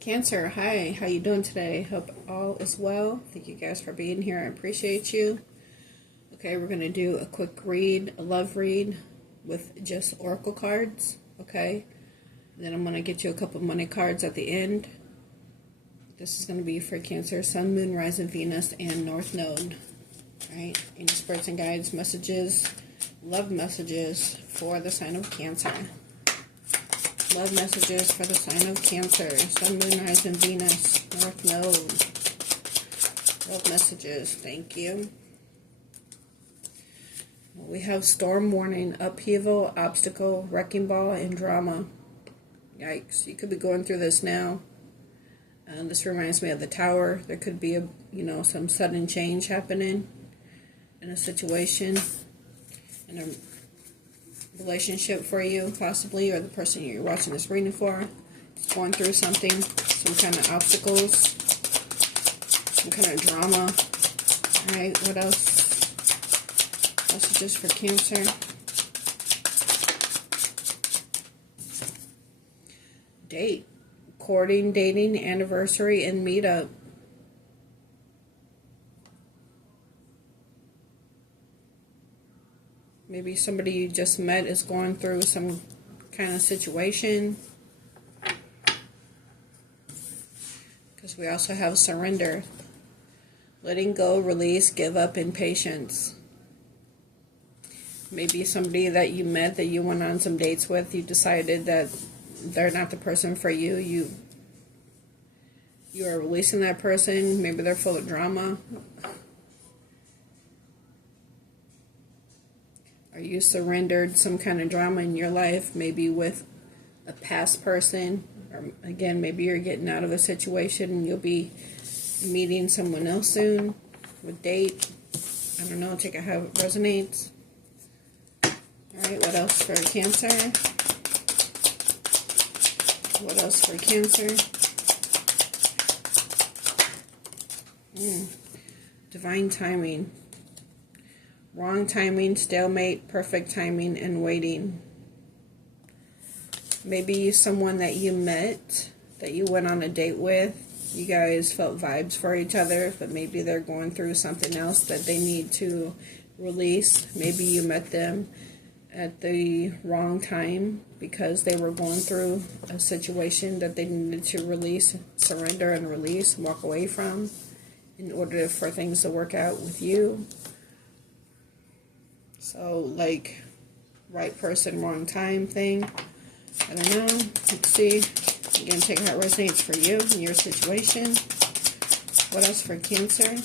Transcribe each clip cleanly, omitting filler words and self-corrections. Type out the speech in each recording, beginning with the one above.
Cancer, hi, how you doing today? Hope all is well. Thank you guys for being here. I appreciate you. Okay, we're going to do a quick read, a love read with just oracle cards, okay? Then I'm going to get you a couple money cards at the end. This is going to be for Cancer, Sun, Moon, Rising, Venus, and North Node. All right, angel spirits and guides, messages, love messages for the sign of Cancer. Love messages for the sign of Cancer. Sun, Moon, Rising, Venus, North Node. Love messages. Thank you. We have storm warning, upheaval, obstacle, wrecking ball, and drama. Yikes. You could be going through this now. This reminds me of the Tower. There could be some sudden change happening in a situation, in a relationship for you, possibly, or the person you're watching this reading for is going through something, some kind of obstacles, some kind of drama. Alright, what else? Messages for Cancer. Date. Courting, dating, anniversary, and meetup. Maybe somebody you just met is going through some kind of situation. Because we also have surrender. Letting go, release, give up, and patience. Maybe somebody that you met, that you went on some dates with, you decided that they're not the person for you. You are releasing that person. Maybe they're full of drama. Or you surrendered some kind of drama in your life, maybe with a past person. Or again, maybe you're getting out of a situation and you'll be meeting someone else soon with date. I don't know, take it how it resonates. Alright, what else for Cancer? What else for Cancer? Divine timing. Wrong timing, stalemate, perfect timing, and waiting. Maybe someone that you met, that you went on a date with, you guys felt vibes for each other, but maybe they're going through something else that they need to release. Maybe you met them at the wrong time because they were going through a situation that they needed to release, surrender and release, walk away from in order for things to work out with you. So, like, right person, wrong time thing. I don't know. Let's see. Again, take how it resonates for you in your situation. What else for Cancer?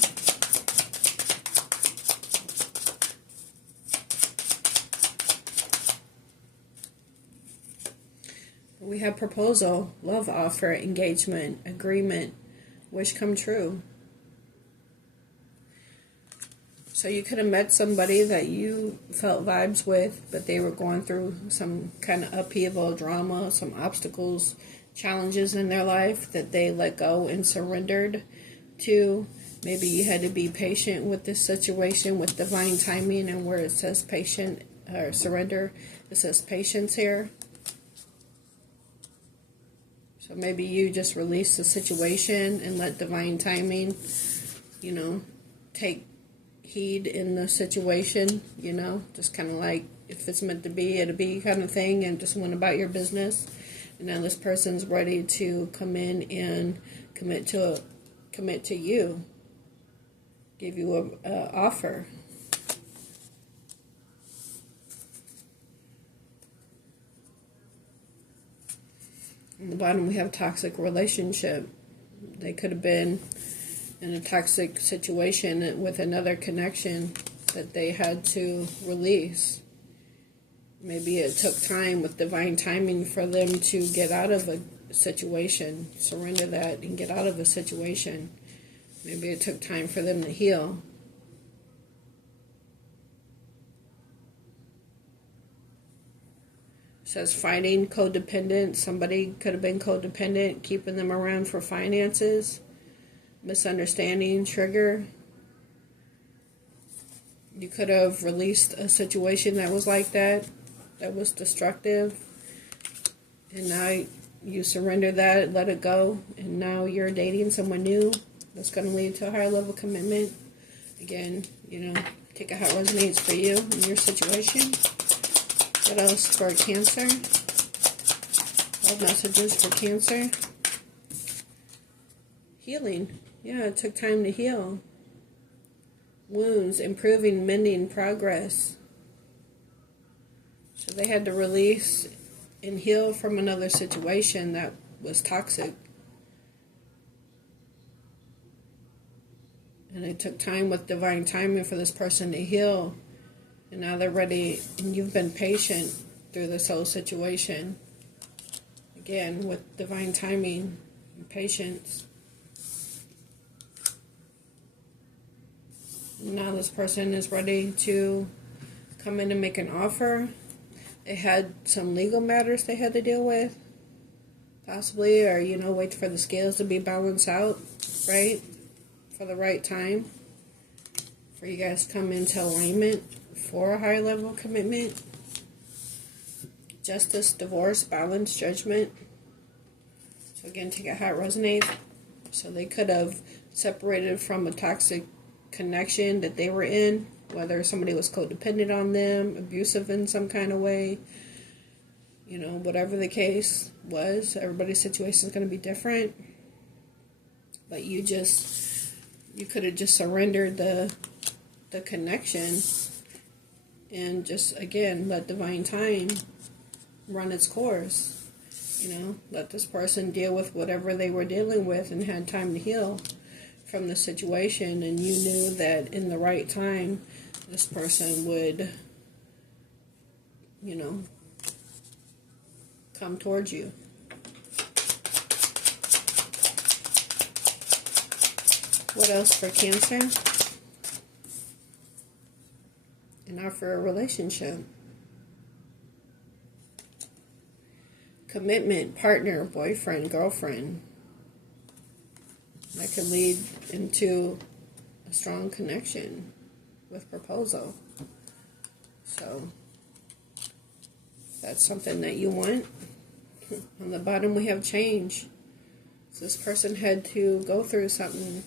We have proposal, love offer, engagement, agreement, wish come true. So you could have met somebody that you felt vibes with, but they were going through some kind of upheaval, drama, some obstacles, challenges in their life that they let go and surrendered to. Maybe you had to be patient with this situation with divine timing, and where it says patient or surrender, it says patience here. So maybe you just release the situation and let divine timing, take heed in the situation, just kind of like, if it's meant to be, it'll be kind of thing, and just went about your business. And now this person's ready to come in and commit to you, give you a offer. On the bottom we have toxic relationship. They could have been in a toxic situation with another connection that they had to release. Maybe it took time with divine timing for them to get out of a situation, surrender that and get out of a situation. Maybe it took time for them to heal. It says fighting, codependent. Somebody could have been codependent, keeping them around for finances. Misunderstanding, trigger. You could have released a situation that was like that was destructive. And now you surrender that, let it go, and now you're dating someone new that's going to lead to a higher level commitment. Again, take it how it resonates for you in your situation. What else for Cancer? What messages for Cancer? Healing. Yeah, it took time to heal. Wounds, improving, mending, progress. So they had to release and heal from another situation that was toxic. And it took time with divine timing for this person to heal. And now they're ready, and you've been patient through this whole situation. Again, with divine timing and patience. Now this person is ready to come in and make an offer. They had some legal matters they had to deal with, possibly, or, wait for the scales to be balanced out, right? For the right time. For you guys to come into alignment for a higher level of commitment. Justice, divorce, balance, judgment. So again, take it how it resonates. So they could have separated from a toxic connection that they were in, whether somebody was codependent on them, abusive in some kind of way, whatever the case was. Everybody's situation is going to be different, but you could have just surrendered the connection and just, again, let divine time run its course. Let this person deal with whatever they were dealing with and had time to heal from the situation, and you knew that in the right time this person would come towards you. What else for Cancer? And now for a relationship. Commitment, partner, boyfriend, girlfriend. That could lead into a strong connection with proposal. So, that's something that you want. On the bottom we have change. So this person had to go through something,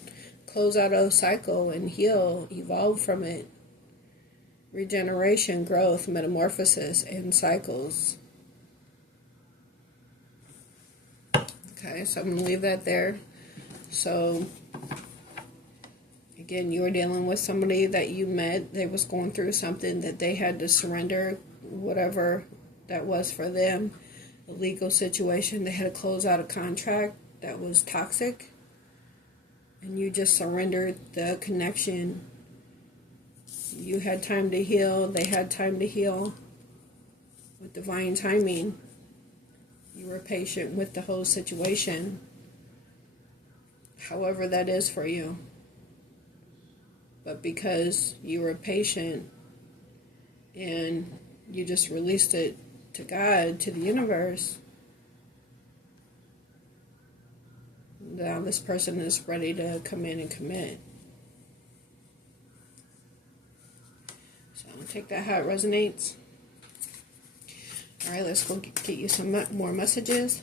close out a cycle and heal, evolve from it. Regeneration, growth, metamorphosis, and cycles. Okay, so I'm going to leave that there. So, again, you were dealing with somebody that you met. They was going through something that they had to surrender, whatever that was for them. A legal situation. They had to close out a contract that was toxic. And you just surrendered the connection. You had time to heal. They had time to heal. With divine timing. You were patient with the whole situation. However that is for you. But because you were patient and you just released it to God, to the universe, now this person is ready to come in and commit. So take that how it resonates. Alright, let's go get you some more messages.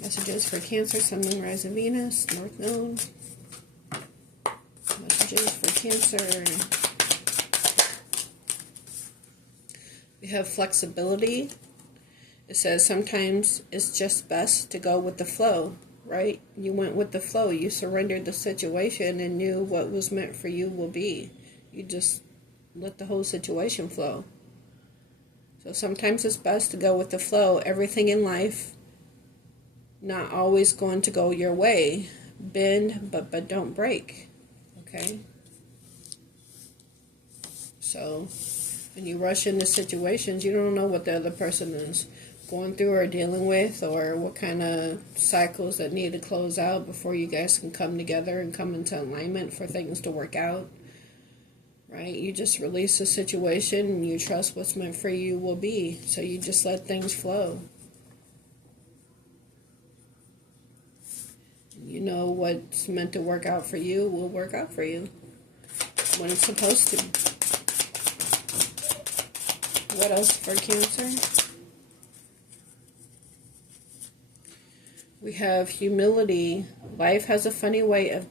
Messages for Cancer, Sun, Moon, Rise, and Venus, North Node. Messages for Cancer. We have flexibility. It says sometimes it's just best to go with the flow, right? You went with the flow. You surrendered the situation and knew what was meant for you will be. You just let the whole situation flow. So sometimes it's best to go with the flow. Everything in life not always going to go your way. Bend, but don't break. Okay? So, when you rush into situations, you don't know what the other person is going through or dealing with, or what kind of cycles that need to close out before you guys can come together and come into alignment for things to work out. Right? You just release the situation and you trust what's meant for you will be. So you just let things flow. You know what's meant to work out for you will work out for you when it's supposed to. What else for Cancer? We have humility. Life has a funny way of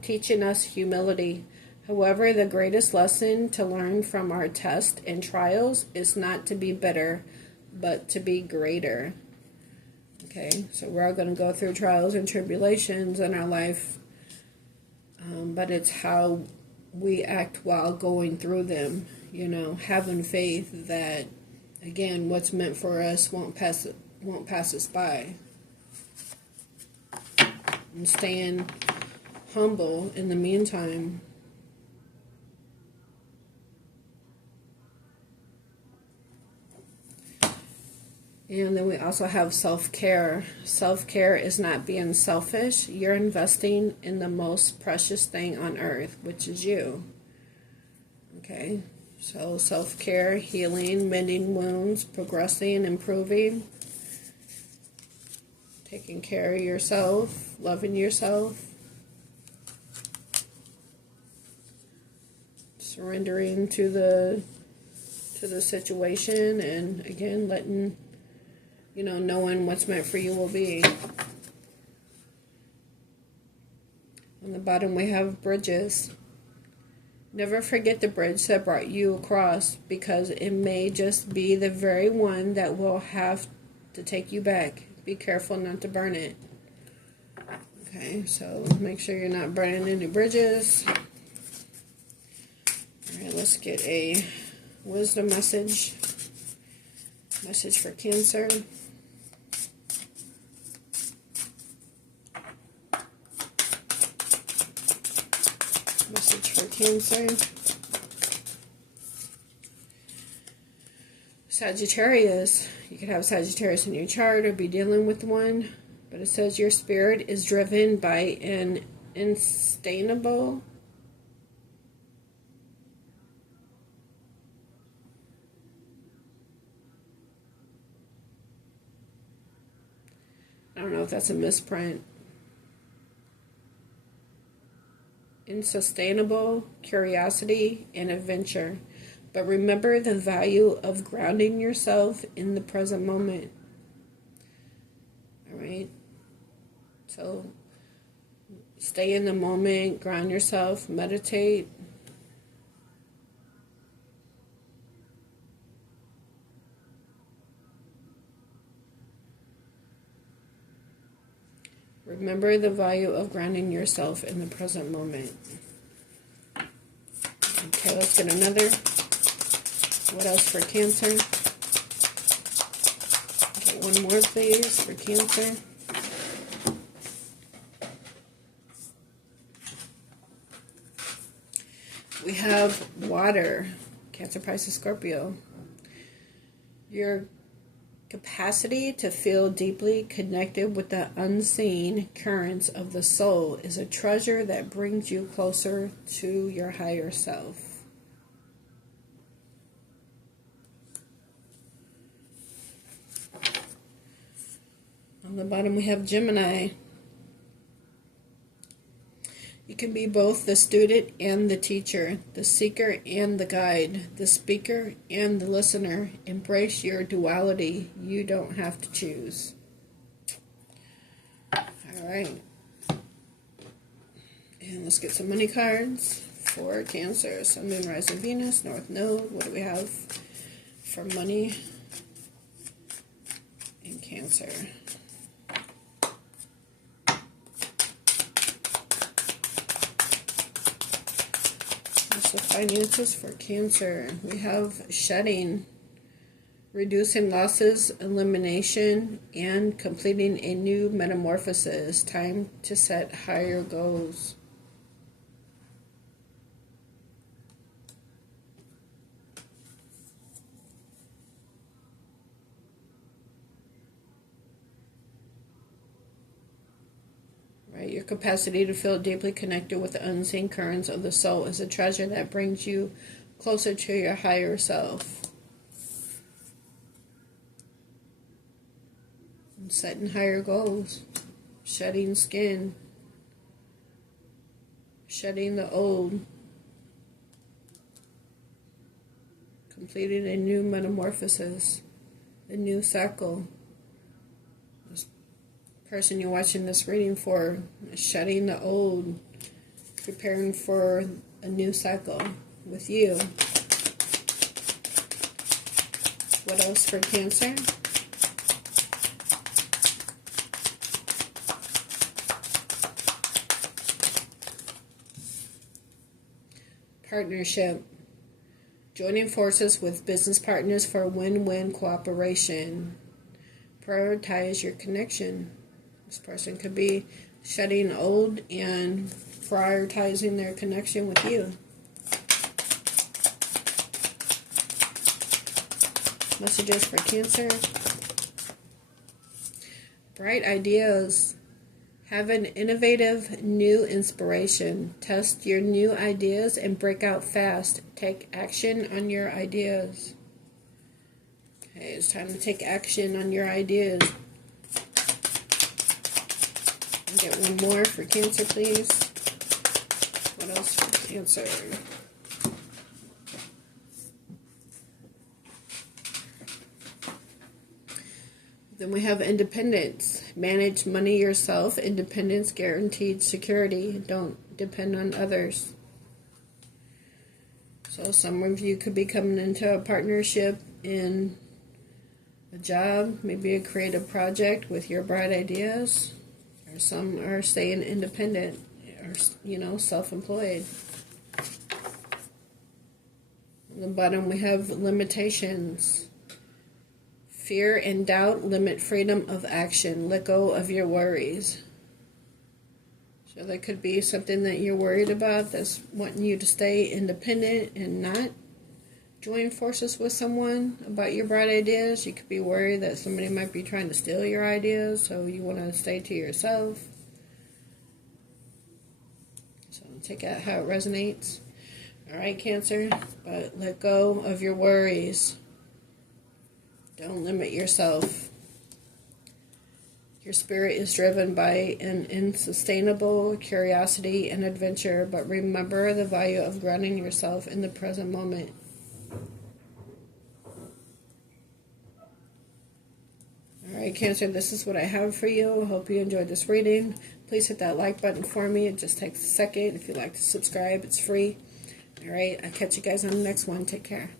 teaching us humility. However, the greatest lesson to learn from our tests and trials is not to be better, but to be greater. Okay, so we're all going to go through trials and tribulations in our life, but it's how we act while going through them. You know, having faith that, again, what's meant for us won't pass us by, and staying humble in the meantime. And then we also have self-care. Self-care is not being selfish. You're investing in the most precious thing on earth, which is you. Okay, so self-care, healing, mending wounds, progressing, improving, taking care of yourself, loving yourself, surrendering to the situation, and again, letting, knowing what's meant for you will be. On the bottom we have bridges. Never forget the bridge that brought you across, because it may just be the very one that will have to take you back. Be careful not to burn it. Okay, so make sure you're not burning any bridges. Alright, let's get a wisdom message. Message for Cancer. Message for Cancer. Sagittarius. You could have Sagittarius in your chart or be dealing with one. But it says your spirit is driven by an unsustainable I don't know if that's a misprint. Unsustainable curiosity and adventure. But remember the value of grounding yourself in the present moment. Alright? So, stay in the moment, ground yourself, meditate. Remember the value of grounding yourself in the present moment. Okay, let's get another. What else for Cancer? Okay, one more please for Cancer. We have water. Cancer, Pisces, Scorpio. Your capacity to feel deeply connected with the unseen currents of the soul is a treasure that brings you closer to your higher self. On the bottom we have Gemini. You can be both the student and the teacher, the seeker and the guide, the speaker and the listener. Embrace your duality. You don't have to choose. Alright. And let's get some money cards for Cancer. Sun, Moon, Rising, Venus, North Node. What do we have for money in Cancer? The finances for Cancer. We have shedding, reducing losses, elimination, and completing a new metamorphosis. Time to set higher goals. Your capacity to feel deeply connected with the unseen currents of the soul is a treasure that brings you closer to your higher self. And setting higher goals. Shedding skin. Shedding the old. Completing a new metamorphosis. A new cycle. person you're watching this reading for, shedding the old, preparing for a new cycle with you. What else for Cancer? Partnership. Joining forces with business partners for win-win cooperation. Prioritize your connection. This person could be shedding old and prioritizing their connection with you. Messages for Cancer. Bright ideas. Have an innovative new inspiration. Test your new ideas and break out fast. Take action on your ideas. Okay, it's time to take action on your ideas. Get one more for Cancer, please. What else for Cancer? Then we have independence. Manage money yourself. Independence, guaranteed security. Don't depend on others. So some of you could be coming into a partnership in a job, maybe a creative project with your bright ideas. Or some are staying independent or, self-employed. On the bottom we have limitations. Fear and doubt limit freedom of action. Let go of your worries. So there could be something that you're worried about that's wanting you to stay independent and not join forces with someone about your bright ideas. You could be worried that somebody might be trying to steal your ideas, so you want to stay to yourself. So take out how it resonates. Alright, Cancer, but let go of your worries. Don't limit yourself. Your spirit is driven by an unsustainable curiosity and adventure, but remember the value of grounding yourself in the present moment. Alright, Cancer, this is what I have for you. I hope you enjoyed this reading. Please hit that like button for me. It just takes a second. If you'd like to subscribe, it's free. Alright, I'll catch you guys on the next one. Take care.